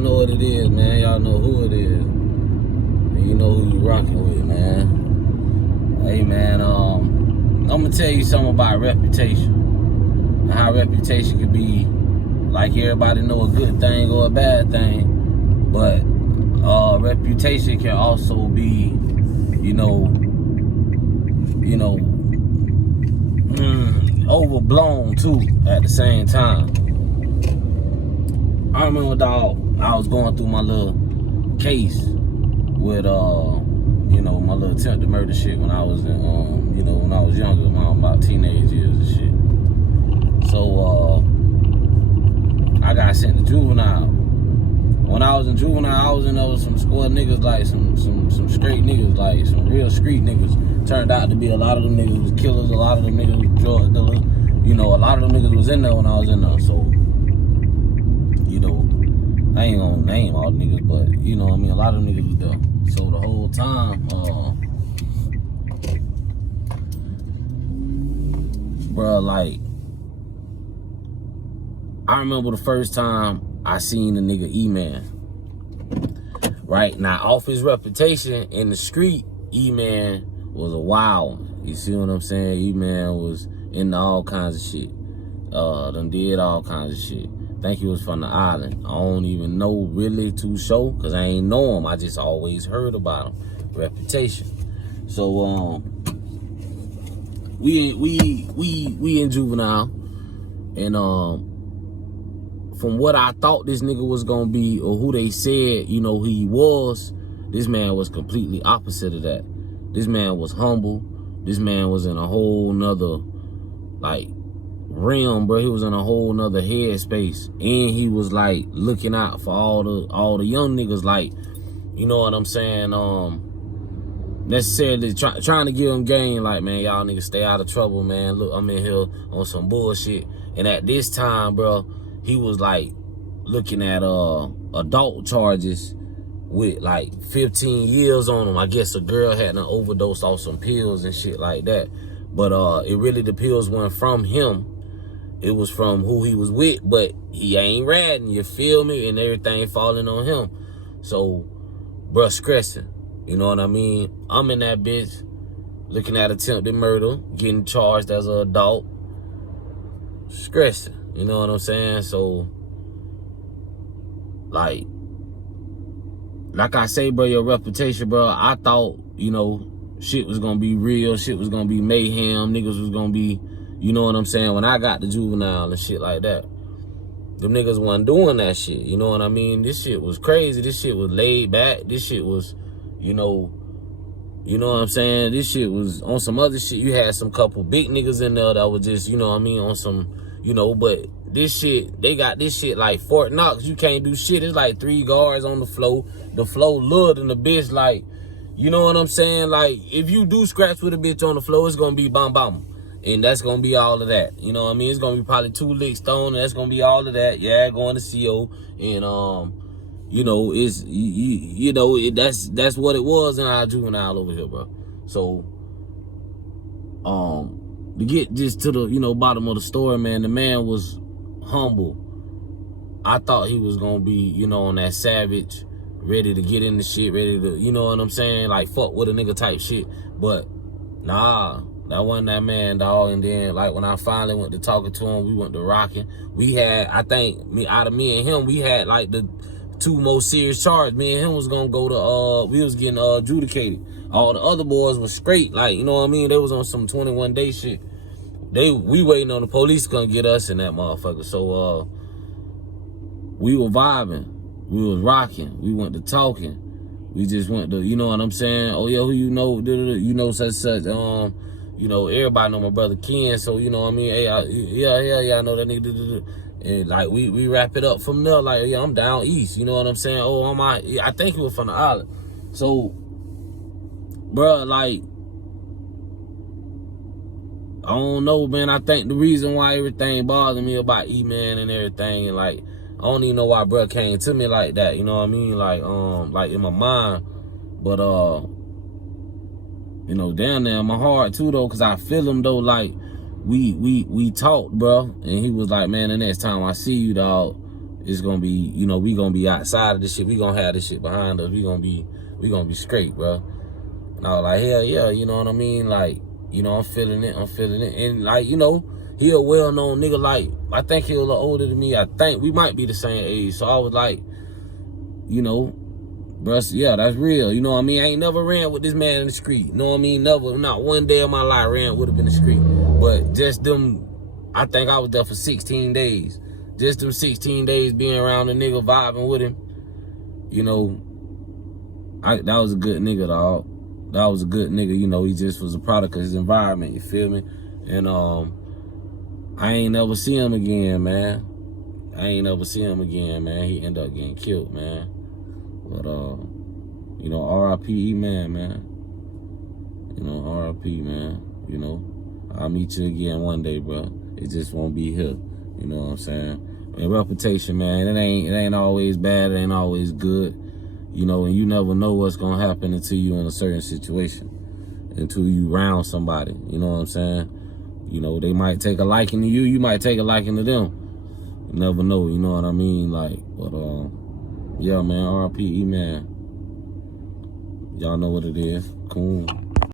y'all know what it is, man. Y'all know who it is. And you know who you rocking with, man. Hey, man, I'm gonna tell you something about reputation. And how reputation could be, like, everybody know a good thing or a bad thing. But reputation can also be, overblown too at the same time. I remember, dog, I was going through my little case with my little attempted murder shit when I was in when I was younger, about teenage years and shit. So I got sent to juvenile. When I was in juvenile, I was in there with some squad niggas, like some straight niggas, like some real street niggas. Turned out to be a lot of them niggas was killers, a lot of them niggas was drug dealers. A lot of them niggas was in there when I was in there. So, I ain't gonna name all the niggas, but a lot of them niggas was there. So the whole time, bruh, like, I remember the first time I seen a nigga E-Man. Right? Now, off his reputation in the street, E-Man was a wild one. You see what I'm saying? E-Man was into all kinds of shit. Done did all kinds of shit. Think he was from the island. I don't even know really too sure, because I ain't know him. I just always heard about him. Reputation. So, we in juvenile, and from what I thought this nigga was gonna be, or who they said, he was, this man was completely opposite of that. This man was humble. This man was in a whole nother, like, realm, bro. He was in a whole nother headspace. And he was, like, looking out for all the young niggas, like, you know what I'm saying, necessarily trying to give them game, like, man, y'all niggas stay out of trouble, man. Look, I'm in here on some bullshit. And at this time, bro, he was, like, looking at adult charges with, like, 15 years on him. I guess a girl had an overdose off some pills and shit like that. But it really, the pills weren't from him. It was from who he was with, but he ain't ratting, you feel me? And everything falling on him. So, bruh, stressing. You know what I mean? I'm in that bitch looking at attempted murder, getting charged as an adult. Stressing. You know what I'm saying? So, like I say, bro, your reputation, bro, I thought, shit was gonna be real, shit was gonna be mayhem, niggas was gonna be, you know what I'm saying, when I got to juvenile and shit like that. Them niggas wasn't doing that shit, you know what I mean? This shit was crazy, this shit was laid back, this shit was, you know what I'm saying? This shit was on some other shit. You had some couple big niggas in there that was just, you know what I mean, on some, but this shit, they got this shit like Fort Knox. You can't do shit. It's like 3 guards on the floor. The floor little than the bitch, like, you know what I'm saying? Like, if you do scratch with a bitch on the floor, it's gonna be bam bam. And that's gonna be all of that. You know what I mean? It's gonna be probably 2 licks thrown, and that's gonna be all of that. Yeah, going to CO. And it's that's what it was in our juvenile over here, bro. So to get just to the bottom of the story, man, the man was humble. I thought he was gonna be, on that savage, ready to get in the shit, ready to, you know what I'm saying, like fuck with a nigga type shit. But nah, that wasn't that man, dog. And then, like, when I finally went to talking to him, we went to rocking. We had, I think, out of me and him, we had like the 2 most serious charges. Me and him was gonna go to, we was getting adjudicated. All the other boys was straight, like, you know what I mean? They was on some 21-day shit. We waiting on the police to come get us in that motherfucker. So, we were vibing. We was rocking. We went to talking. We just went to, you know what I'm saying? Oh, yeah, who you know? Such. Everybody know my brother Ken. So, you know what I mean? Hey, I know that nigga. And, like, we wrap it up from there. Like, yeah, I'm down east. You know what I'm saying? Oh, I think he was from the island. So, bruh, like, I don't know, man. I think the reason why everything bothered me about E-Man and everything, and, like, I don't even know why bruh came to me like that, you know what I mean? Like in my mind. But, down there in my heart too, though, because I feel him, though, like, we talked, bruh. And he was like, man, the next time I see you, dog, it's gonna be, you know, we gonna be outside of this shit. We gonna have this shit behind us. We gonna be straight, bro. And I was like, hell yeah, you know what I mean? Like, you know, I'm feeling it. And like, you know, he a well-known nigga. Like, I think he a little older than me. I think we might be the same age. So I was like, you know, bruh, yeah, that's real. You know what I mean? I ain't never ran with this man in the street. You know what I mean? Never, not one day of my life ran with him in the street. But just them, I think I was there for 16 days. Just them 16 days being around the nigga, vibing with him. You know, that was a good nigga, dog. That was a good nigga. You know, he just was a product of his environment, you feel me? And I ain't never see him again, man. He ended up getting killed, man. But, you know, R.I.P. man. You know, R.I.P. man. You know, I'll meet you again one day, bro. It just won't be here. You know what I'm saying? And reputation, man, it ain't always bad. It ain't always good. You know, and you never know what's going to happen until you in a certain situation. Until you round somebody. You know what I'm saying? You know, they might take a liking to you. You might take a liking to them. You never know. You know what I mean? Like, but, yeah, man, R.I.P. man. Y'all know what it is. Cool.